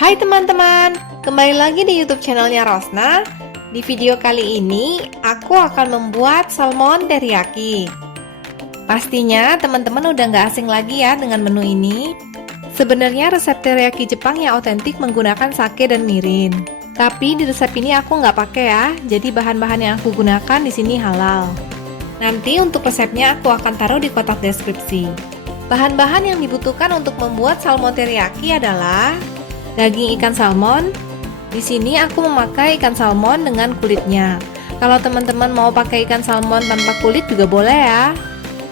Hai teman-teman, kembali lagi di YouTube channelnya Rosna. Di video kali ini, aku akan membuat salmon teriyaki. Pastinya teman-teman udah nggak asing lagi ya dengan menu ini. Sebenarnya resep teriyaki Jepang yang otentik menggunakan sake dan mirin. Tapi di resep ini aku nggak pakai ya, jadi bahan-bahan yang aku gunakan di sini halal. Nanti untuk resepnya aku akan taruh di kotak deskripsi. Bahan-bahan yang dibutuhkan untuk membuat salmon teriyaki adalah daging ikan salmon. Di sini aku memakai ikan salmon dengan kulitnya. Kalau teman-teman mau pakai ikan salmon tanpa kulit juga boleh ya.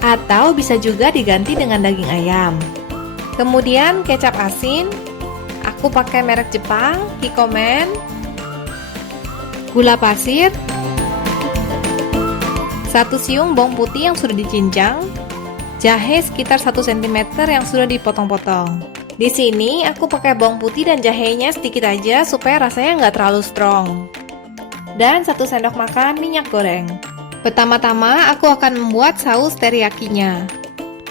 Atau bisa juga diganti dengan daging ayam. Kemudian kecap asin. Aku pakai merek Jepang, Kikkoman. Gula pasir. 1 siung bawang putih yang sudah dicincang. Jahe sekitar 1 cm yang sudah dipotong-potong. Di sini aku pakai bawang putih dan jahenya sedikit aja supaya rasanya nggak terlalu strong. Dan 1 sendok makan minyak goreng. Pertama-tama aku akan membuat saus teriyakinya.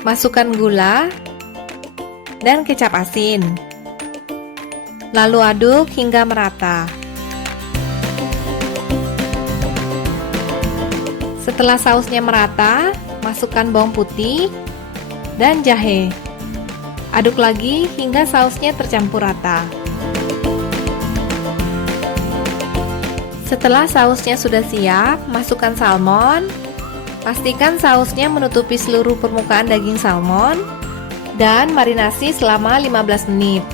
Masukkan gula dan kecap asin. Lalu aduk hingga merata. Setelah sausnya merata, masukkan bawang putih dan jahe. Aduk lagi hingga sausnya tercampur rata. Setelah sausnya sudah siap, masukkan salmon. Pastikan sausnya menutupi seluruh permukaan daging salmon dan marinasi selama 15 menit.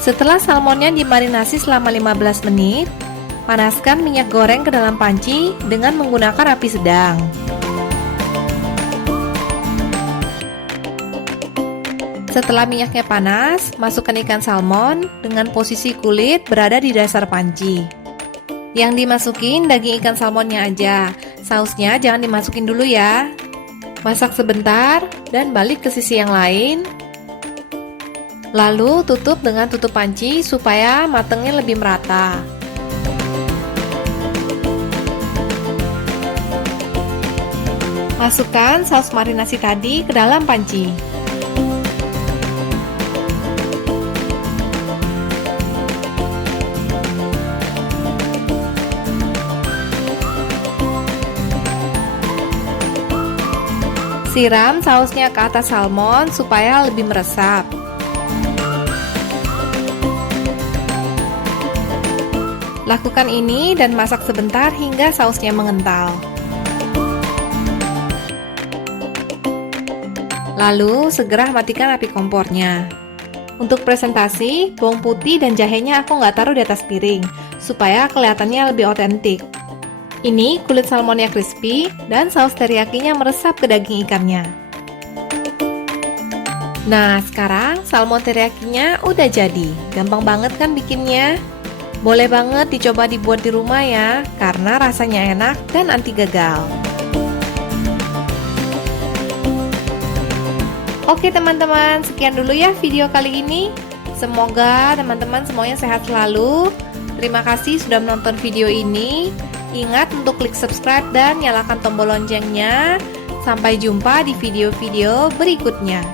Setelah salmonnya dimarinasi selama 15 menit, panaskan minyak goreng ke dalam panci dengan menggunakan api sedang. Setelah minyaknya panas, masukkan ikan salmon dengan posisi kulit berada di dasar panci. Yang dimasukin daging ikan salmonnya aja, sausnya jangan dimasukin dulu ya. Masak sebentar dan balik ke sisi yang lain. Lalu tutup dengan tutup panci supaya matangnya lebih merata. Masukkan saus marinasi tadi ke dalam panci. Siram sausnya ke atas salmon supaya lebih meresap. Lakukan ini dan masak sebentar hingga sausnya mengental. Lalu segera matikan api kompornya. Untuk presentasi, bawang putih dan jahenya aku nggak taruh di atas piring supaya kelihatannya lebih otentik. Ini kulit salmonnya crispy dan saus teriyakinya meresap ke daging ikannya. Nah, sekarang salmon teriyakinya udah jadi. Gampang banget kan bikinnya? Boleh banget dicoba dibuat di rumah ya, karena rasanya enak dan anti gagal. Oke teman-teman, sekian dulu ya video kali ini. Semoga teman-teman semuanya sehat selalu. Terima kasih sudah menonton video ini. Ingat untuk klik subscribe dan nyalakan tombol loncengnya. Sampai jumpa di video-video berikutnya.